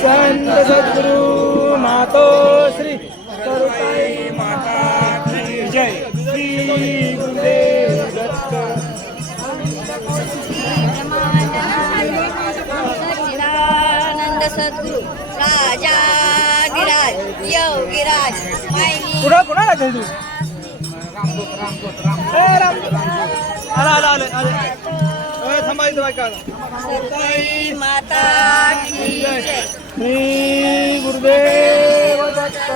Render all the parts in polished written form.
संत सद्गुरु मातो श्री सरुताई माता की जय। श्री गुरुदेव दत्त। सच्चिदानंद सद्गुरु राजाधिराज योगीराज पुढे कोणाला घेऊ तू? थांबायचं बायका माता की जय। श्री गुरुदेव दत्त।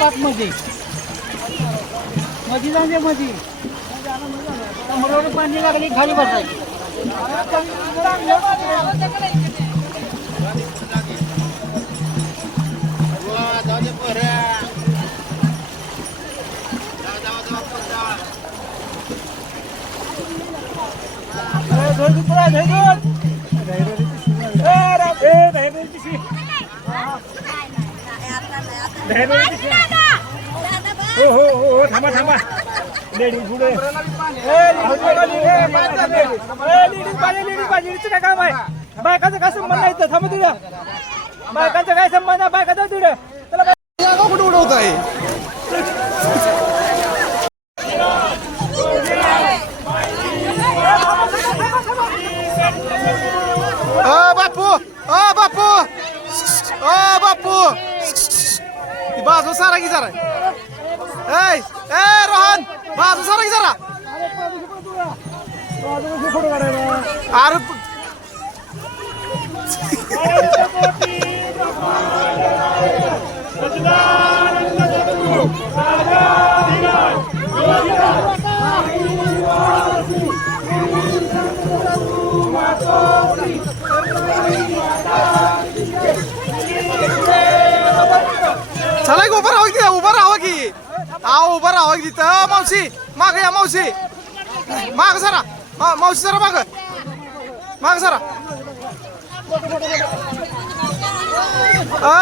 पाच मध्ये मध्ये जाणे मध्ये पाणी लागली खाली बसायची। थांबा थांबा लेडीज पुढे लेडीज काय काम आहे? बायकाचं काय संबंध नाही इथं? थांबा तिथं बायकाचं काय संबंध आहे? बायकाचं तिथं त्याला कुठे उडवत आहे? बापू बापू बापू बाजू सारा की जरा रोहन बाजू सारा की जरा अरे चला उभं राहा की उभं राहा की उभं राहा की तिथं मावशी माग या मावशी माग सरा मावशी सरा माग सरा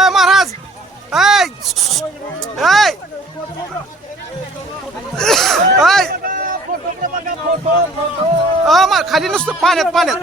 महाराज खाली नुसतं पाण्यात पाण्यात.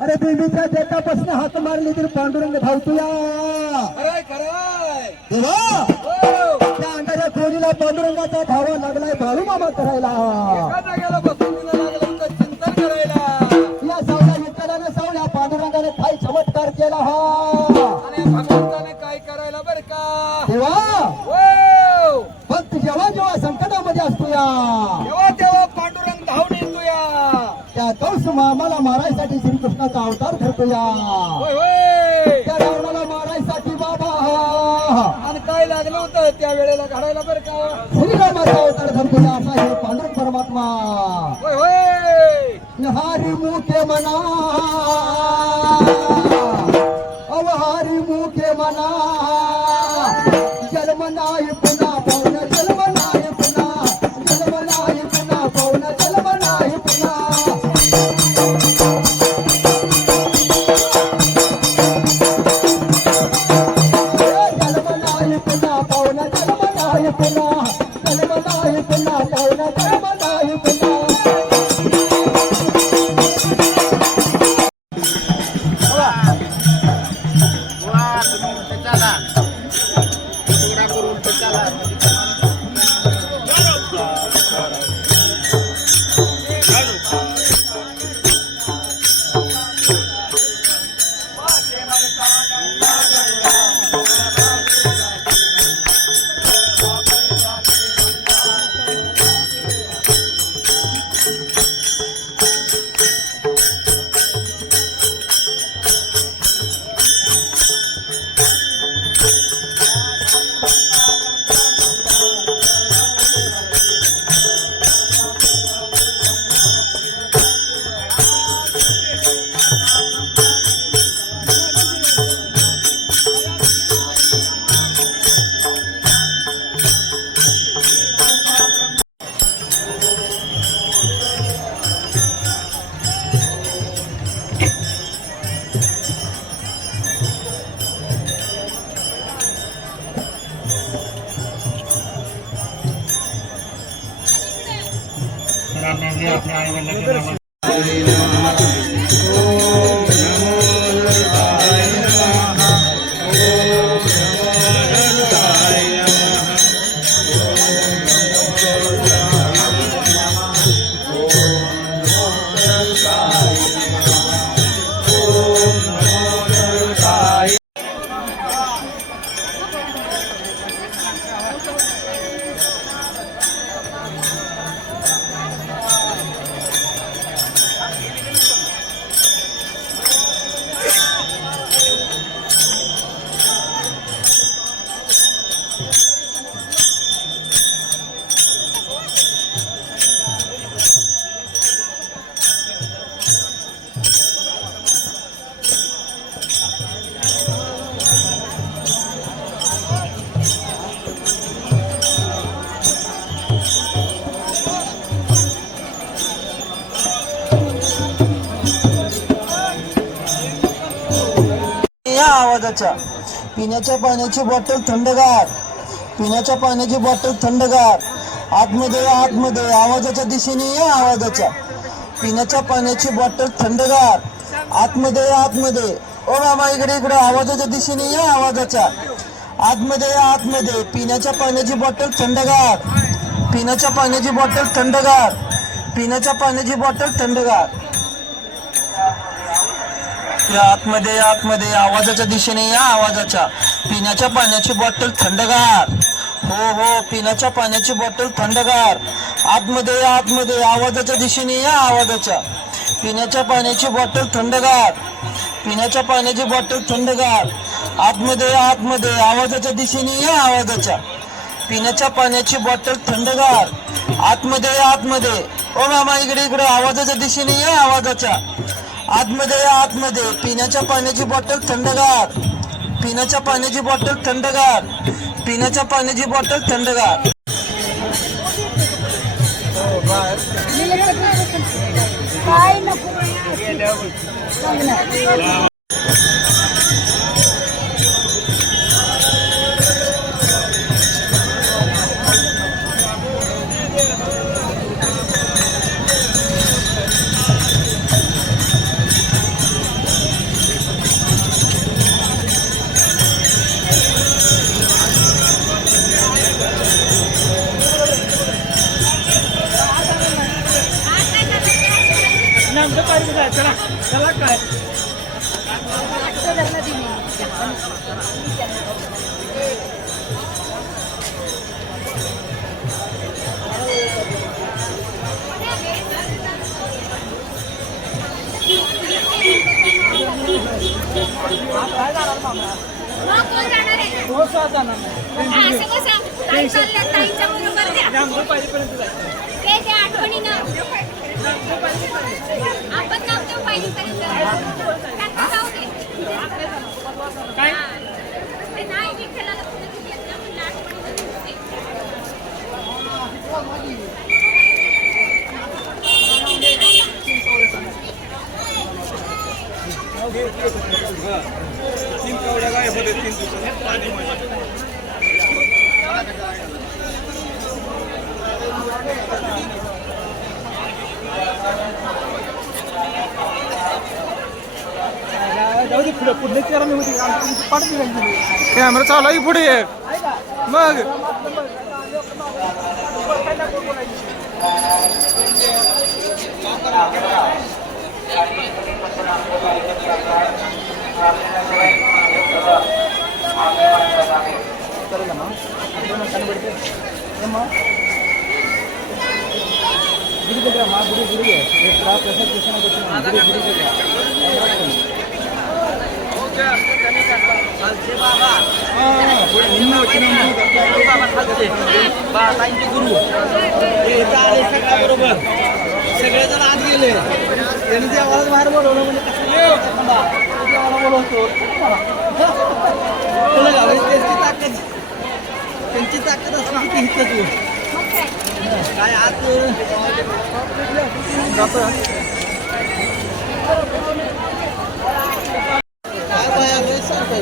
अरे देवीच्या देतापासून हात मारली तरी पांडुरंग धावतोया. देवा त्या अंगाच्या खोलीला पांडुरंगाचा धावा लागलाय भाऊ मामा करायला. या सावल्या विठ्ठलाने सावल्या पांडुरंगाने काय चमत्कार केला हा. काय करायला बर का देवा फक्त जेव्हा जेव्हा संकटामध्ये असतो या तेव्हा तेव्हा पांडुरंग धावून येतो या. त्या कंस मामाला मारायसाठी श्रीकृष्णाचा अवतार धरतो या. होय होय. त्या रावणाला मारायसाठी बाबा आणि काय लागलं होतं त्या वेळेला घडायला बर का श्रीरामाचा अवतार धरतो या. असा हे पांडुरंग परमात्मा. होय होय. हारी मुखे मना अवहारी मुखे मना जन्म नाही पुन्हा पाहुणा जन्म नाही पुन्हा जन्म नाही पुन्हा पाहुणा जन्म नाही पुन्हा. जन्म नाही पुन्हा पाहुणा जन्म नाही पुन्हा जन्म नाही पुन्हा पाहुणा जन्म नाही पुन्हा. आवाजाच्या पिण्याच्या पाण्याची बॉटल थंडगार पिण्याच्या पाण्याची बॉटल थंडगार आतमध्ये आतमध्ये आवाजाच्या दिशेने या आवाजाच्या पिण्याच्या पाण्याची बॉटल थंडगार आतमध्ये आतमध्ये ओ मामा इकडे इकडे आवाजाच्या दिशेने या आवाजाच्या आतमध्ये आतमध्ये पिण्याच्या पाण्याची बॉटल थंडगार पिण्याच्या पाण्याची बॉटल थंडगार पिण्याच्या पाण्याची बॉटल थंडगार या आतमध्ये आतमध्ये आवाजाच्या दिशेने या आवाजाच्या पिण्याच्या पाण्याची बॉटल थंडगार हो हो पिण्याच्या पाण्याची बॉटल थंडगार. आतमध्ये या, आतमध्ये आवाजाच्या दिशेने या आवाजाच्या. पिण्याच्या पाण्याची बॉटल थंडगार. पिण्याच्या पाण्याची बॉटल थंडगार. आतमध्ये या, आतमध्ये आवाजाच्या दिशेने या आवाजाच्या. पिण्याच्या पाण्याची बॉटल थंडगार. आतमध्ये या, आतमध्ये. ओ मामा इकडे इकडे आवाजाच्या दिशेने या आवाजाच्या. आतमध्ये या, आतमध्ये पिण्याच्या पाण्याची बॉटल थंडगार. पिण्याच्या पाण्याची बॉटल थंडगार. पिण्याच्या पाण्याची बॉटल थंडगार. काय नको चला काय कॅमेरा चालू आहे पुढे मग बरोबर सगळेजण आत गेले त्यांनी देवाला बाहेर बोलवलं म्हणजे देवाला बोलवतो त्यांची ताकद असणार ती इथं काय आत काय बाया सांगताय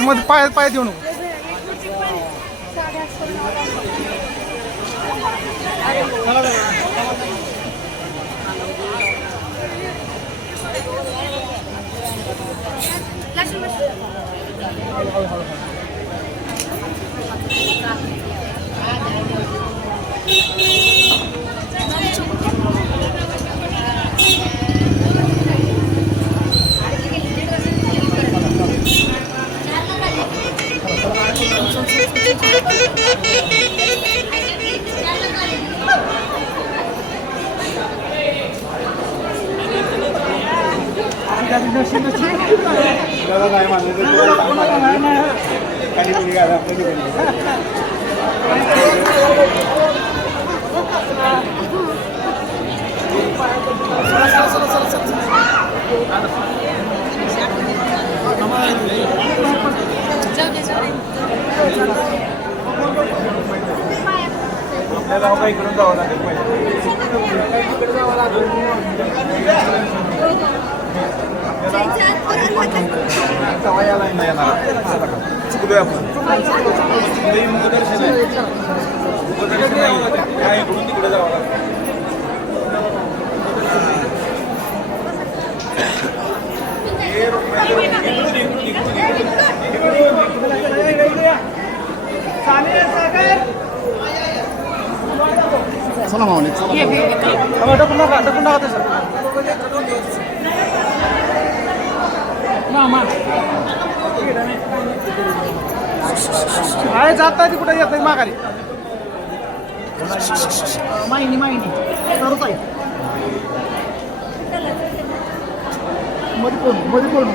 मध्ये पाय पाय देऊ नको. चला आपल्याला बघा इकडून जावं लागेल पहिले. तेव्हा या लाईनला येणार. चुकलोय आपण. लई मुखदर्शन आहे. मुखदर्शन नाही. या इकडून तिकडे जावं लागेल. चला माऊली ढकून नका तसं. आहे जात नाही ती कुठे येत नाही माघारी. माहिनी सर्वच आहे मध्ये कोण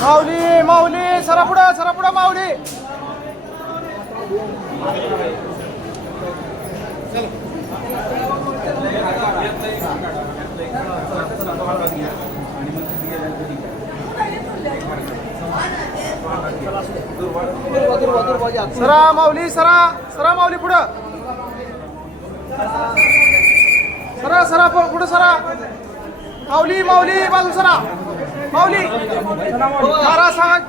माऊली माऊली सरा पुढं माऊली. सरा माऊली सरा माऊली पुढं सरा पुढं सरा. माऊली बाजू सरा माऊली. मारा सांग.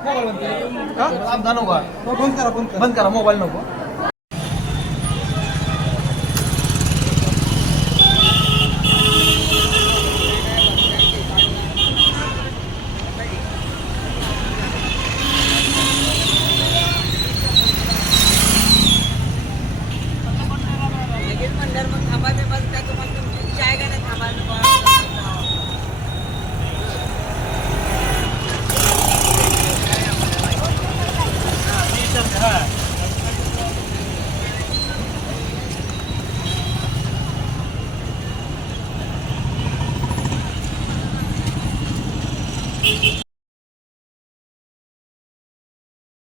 बंद करा मोबाईल नको.